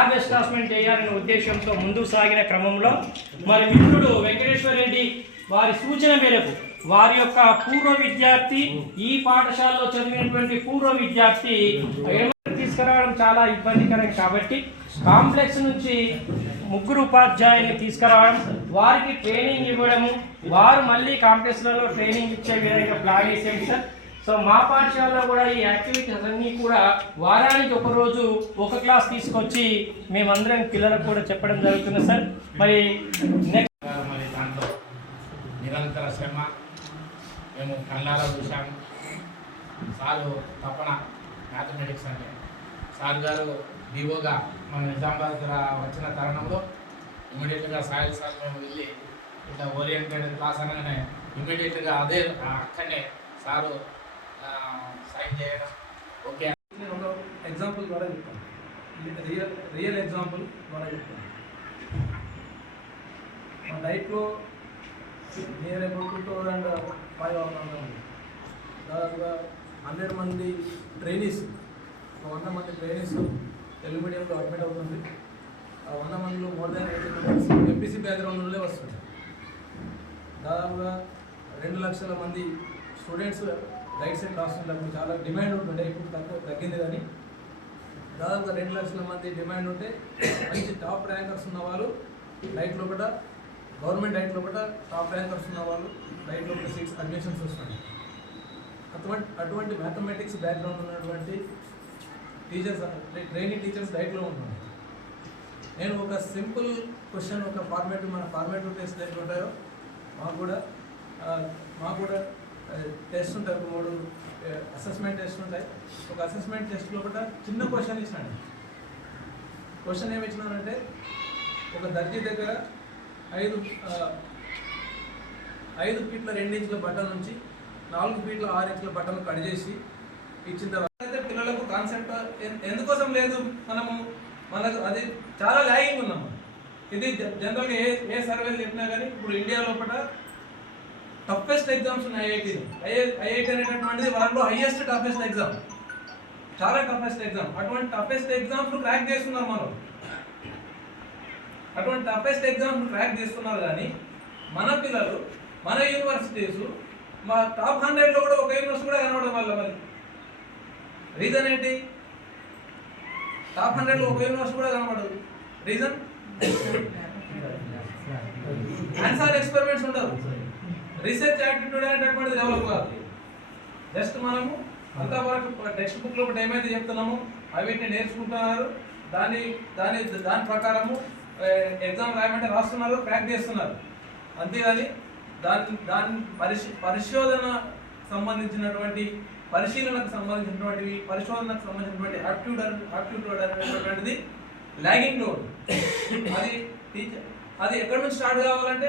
Lab establishment చేయాలనే ఉద్దేశంతో ముందుకు సాగిన క్రమంలో మరి మిత్రుడు వెంకటేశ్వర రెడ్డి వారి సూచన మేరకు వారి యొక్క పూర్వ విద్యార్థి ఈ పాఠశాలలో చదివినటువంటి పూర్వ విద్యార్థి తీసుకురావడం చాలా ఇబ్బందికరం కాబట్టి కాంప్లెక్స్ నుంచి 3 ఉపాధ్యాయుని తీసుకురావడం, వారికి ట్రైనింగ్ ఇవ్వడము, వారు మళ్ళీ కాంప్లెక్స్లలో ట్రైనింగ్ ఇచ్చే విధంగా ప్లాన్ చేసాం సార్. సో మా పాఠశాలలో కూడా ఈ యాక్టివిటీస్ అన్నీ కూడా వారానికి ఒక రోజు ఒక క్లాస్ తీసుకొచ్చి మేమందరం పిల్లలకు కూడా చెప్పడం జరుగుతుంది సార్. మరి దాంట్లో నిరంతర శ్రమ మేము కళ్ళారా చూసాము. సారు తపన మ్యాథమెటిక్స్ అంటే సార్ గారు డివోగా మన నిజామాబాద్ వచ్చిన తరుణంలో ఇమీడియట్గా సాయిల్ సార్ మేము వెళ్ళి ఇట్లా ఓరియంటెడ్ క్లాస్ అనగానే ఇమీడియట్గా అదే అక్కడనే సారు సైన్ చేయడం. ఓకే ఒక ఎగ్జాంపుల్ ద్వారా చెప్తాను, రియల్ ఎగ్జాంపుల్ ద్వారా చెప్తాను. మా డైట్లో నియర్ అబౌట్ 2005 ఉంది. దాదాపుగా 100 మంది ట్రైనీస్, 100 మంది ట్రైనీస్ తెలుగు మీడియంలో అడ్మిట్ అవుతుంది. ఆ 100 మందిలో more than 80 members MPC background నుండే వస్తుంది. దాదాపుగా 2 లక్షల మంది స్టూడెంట్స్ రైట్ సైడ్ రాస్తుంటే చాలా డిమాండ్ ఉంటుండే, ఇప్పుడు తగ్గింది. కానీ దాదాపుగా 2 లక్షల మంది డిమాండ్ ఉంటే మంచి టాప్ ర్యాంకర్స్ ఉన్న వాళ్ళు రైట్ లోపల, గవర్నమెంట్ రైట్ లోపల టాప్ ర్యాంకర్స్ ఉన్న వాళ్ళు రైట్ లోపల సీట్స్ అడ్మిషన్స్ వస్తున్నాయి. అటువంటి మ్యాథమెటిక్స్ బ్యాక్గ్రౌండ్ ఉన్నటువంటి టీచర్స్, ట్రైనింగ్ టీచర్స్ రైట్లో ఉంటున్నారు. నేను ఒక సింపుల్ క్వశ్చన్, ఒక ఫార్మేట్, మన ఫార్మేటివ్ టెస్ట్ ఎట్లా ఉంటాయో మాకు కూడా టెస్ట్ ఉంటాయి. 3 అసెస్మెంట్ టెస్ట్ ఉంటాయి. ఒక అసెస్మెంట్ టెస్ట్ లోపల చిన్న క్వశ్చన్ ఇచ్చినాను. క్వశ్చన్ ఏమి ఇచ్చినానంటే, ఒక దర్జీ దగ్గర 5 ఫీట్ల 2 ఇంచుల బటన్ నుంచి 4 ఫీట్ల 6 ఇంచుల బటన్ కట్ చేసి ఇచ్చిన తర్వాత పిల్లలకు కాన్సెప్ట్ ఎందుకోసం లేదు, మనకు అది చాలా ల్యాగింగ్ ఉన్నాము. ఇది జనరల్గా ఏ సర్వేలు చెప్పినా కానీ ఇప్పుడు ఇండియా లోపల టఫెస్ట్ ఎగ్జామ్స్ ఉన్నాయి. ఐఐటి అనేటటువంటిది వరల్డ్లో హైయెస్ట్ టఫెస్ట్ ఎగ్జామ్, చాలా టఫెస్ట్ ఎగ్జామ్. అటువంటి టఫెస్ట్ ఎగ్జామ్స్ క్రాక్ చేస్తున్నారు మనం, అటువంటి టఫెస్ట్ ఎగ్జామ్స్ క్రాక్ చేస్తున్నారు. కానీ మన పిల్లలు, మన యూనివర్సిటీస్, మా టాప్ 100లో కూడా ఒక యూనివర్సిటీ కూడా కనబడడం వల్ల మరి రీజన్ ఏంటి? టాప్ 100లో ఒక యూనివర్సిటీ కూడా కనబడదు. రీజన్ హ్యాండ్స్ ఎక్స్పెరిమెంట్స్ ఉండవు, రీసెర్చ్ యాక్టివిటీ అనేటటువంటిది డెవలప్ కాదు. జస్ట్ మనము అంతవరకు టెక్స్ట్ బుక్లో ఒకటి ఏమైతే చెప్తున్నామో అవిటిని నేర్చుకుంటున్నారు, దాని ప్రకారము ఎగ్జామ్ రాయమంటే రాస్తున్నారు, క్రాక్ చేస్తున్నారు. అంతేగాని దాని పరిశోధన సంబంధించినటువంటి, పరిశీలనకు సంబంధించినటువంటి, పరిశోధనకు సంబంధించినటువంటి యాప్టిట్యూడ్ అనేటువంటిది ల్యాగింగ్లో ఉంది. అది ఎక్కడి నుంచి స్టార్ట్ కావాలంటే